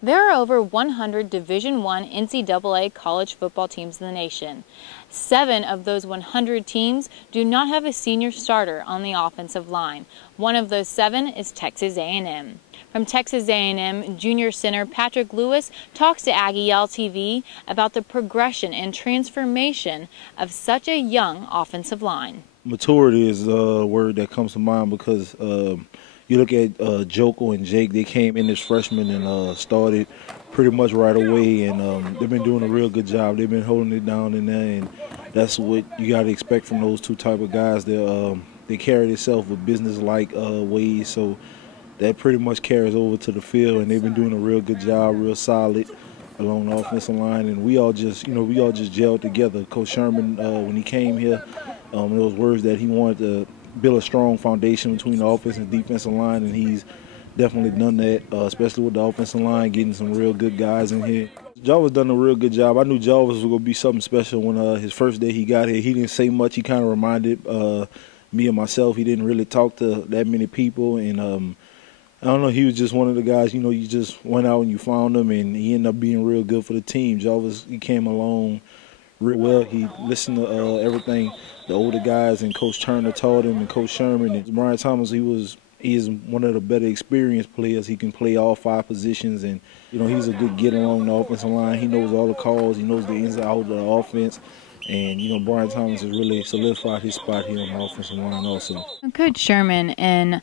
There are over 100 Division I NCAA college football teams in the nation. 7 of those 100 teams do not have a senior starter on the offensive line. One of those 7 is Texas A&M. From Texas A&M, junior center Patrick Lewis talks to Aggie AYTV about the progression and transformation of such a young offensive line. Maturity is a word that comes to mind because you look at Joko and Jake, they came in as freshmen and started pretty much right away, and they've been doing a real good job. They've been holding it down in there, and that's what you got to expect from those two type of guys. They carry themselves with business-like ways, so that pretty much carries over to the field, and they've been doing a real good job, real solid along the offensive line, and we all just gelled together. Coach Sherman, when he came here, there was words that he wanted to build a strong foundation between the offense and defensive line, and he's definitely done that, especially with the offensive line, getting some real good guys in here. Jarvis done a real good job. I knew Jarvis was going to be something special when his first day he got here. He didn't say much. He kind of reminded me and myself. He didn't really talk to that many people, and I don't know, he was just one of the guys, you just went out and you found him, and he ended up being real good for the team. Jarvis, he came along real well. He listened to everything the older guys and Coach Turner taught him, and Coach Sherman. And Brian Thomas, he is one of the better experienced players. He can play all 5 positions, and he's a good get along the offensive line. He knows all the calls. He knows the ins and outs of the offense. And, Brian Thomas has really solidified his spot here on the offensive line also. Coach Sherman and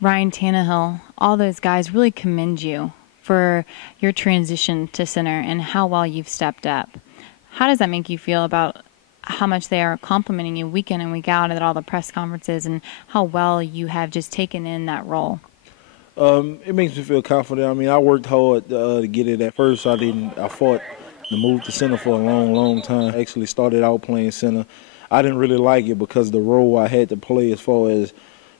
Ryan Tannehill, all those guys really commend you for your transition to center and how well you've stepped up. How does that make you feel about how much they are complimenting you week in and week out at all the press conferences, and how well you have just taken in that role? It makes me feel confident. I mean, I worked hard to get it. At first, I fought to move to center for a long, long time. I actually started out playing center. I didn't really like it because the role I had to play as far as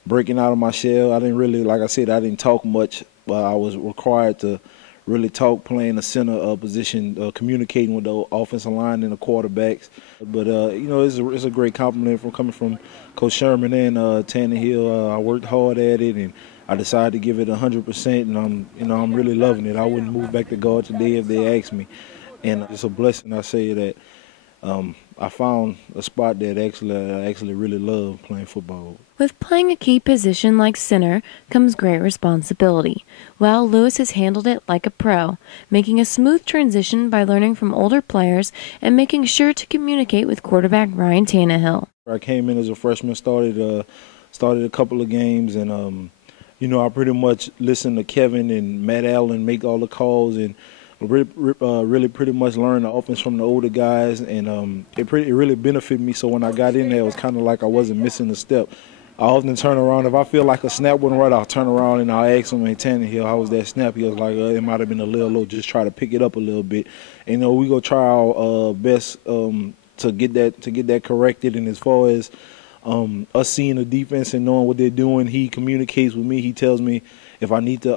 breaking out of my shell. I didn't really, like I said, I didn't talk much, but I was required to really talk playing the center position, communicating with the offensive line and the quarterbacks. But, it's a great compliment from coming from Coach Sherman and Tannehill. I worked hard at it, and I decided to give it 100%, and I'm really loving it. I wouldn't move back to guard today if they asked me. And it's a blessing, I say, that I found a spot that I actually really love playing football. With playing a key position like center comes great responsibility. Well, Lewis has handled it like a pro, making a smooth transition by learning from older players and making sure to communicate with quarterback Ryan Tannehill. I came in as a freshman, started a couple of games, and I pretty much listened to Kevin and Matt Allen make all the calls, and really pretty much learned the offense from the older guys, and it really benefited me. So when I got in there, it was kind of like I wasn't missing a step. I often turn around. If I feel like a snap wasn't right, I'll turn around and I'll ask him, "Hey, Tannehill, how was that snap?" He was like, "It might have been a little low. Just try to pick it up a little bit." And we go try our best to get that corrected. And as far as us seeing the defense and knowing what they're doing, he communicates with me. He tells me if I need to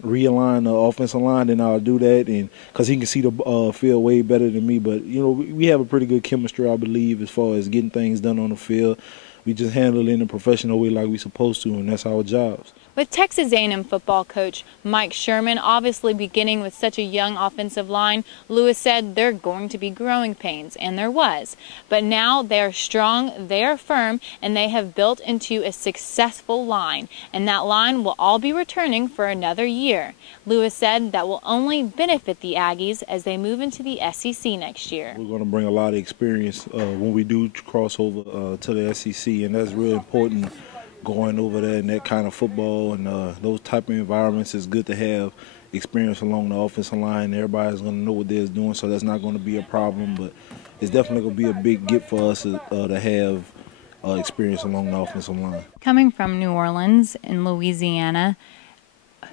realign the offensive line, then I'll do that, and because he can see the field way better than me. But we have a pretty good chemistry, I believe, as far as getting things done on the field. We just handle it in a professional way like we're supposed to, and that's our jobs. With Texas A&M football coach Mike Sherman obviously beginning with such a young offensive line, Lewis said there are going to be growing pains, and there was. But now they are strong, they are firm, and they have built into a successful line. And that line will all be returning for another year. Lewis said that will only benefit the Aggies as they move into the SEC next year. We're going to bring a lot of experience when we do cross over to the SEC, and that's really important. Going over there in that kind of football and those type of environments, is good to have experience along the offensive line. Everybody's going to know what they're doing, so that's not going to be a problem. But it's definitely going to be a big gift for us to have experience along the offensive line. Coming from New Orleans in Louisiana,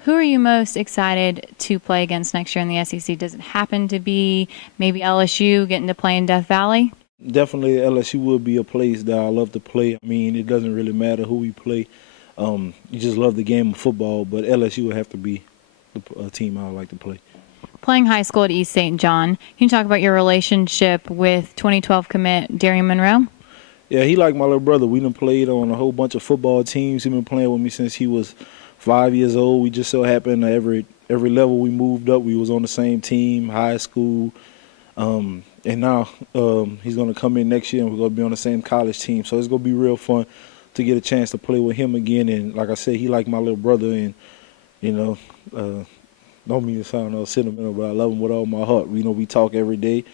who are you most excited to play against next year in the SEC? Does it happen to be maybe LSU getting to play in Death Valley? Definitely LSU would be a place that I love to play. I mean, it doesn't really matter who we play. You just love the game of football, but LSU would have to be the team I would like to play. Playing high school at East St. John, can you talk about your relationship with 2012 commit Darion Monroe? Yeah, he like my little brother. We done played on a whole bunch of football teams. He's been playing with me since he was 5 years old. We just so happened every level we moved up, we was on the same team, high school, and now he's going to come in next year and we're going to be on the same college team. So it's going to be real fun to get a chance to play with him again. And like I said, he like my little brother, and you know, don't mean to sound sentimental, but I love him with all my heart. You know, we talk every day,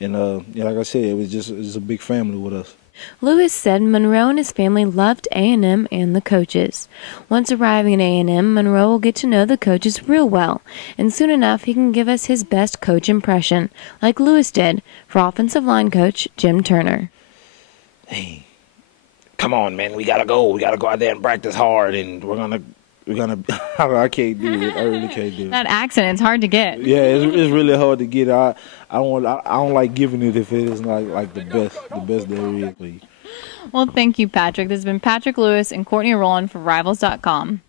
and yeah, like I said, it was a big family with us. Lewis said Monroe and his family loved A&M and the coaches. Once arriving at A&M, Monroe will get to know the coaches real well, and soon enough he can give us his best coach impression, like Lewis did for offensive line coach Jim Turner. Hey, come on, man, we gotta go. We gotta go out there and practice hard, and we're gonna. I can't do it. I really can't do it. That accent, it's hard to get. Yeah, it's really hard to get. I don't like giving it if it is not like the best there is. Well, thank you, Patrick. This has been Patrick Lewis and Courtney Rowland for Rivals.com.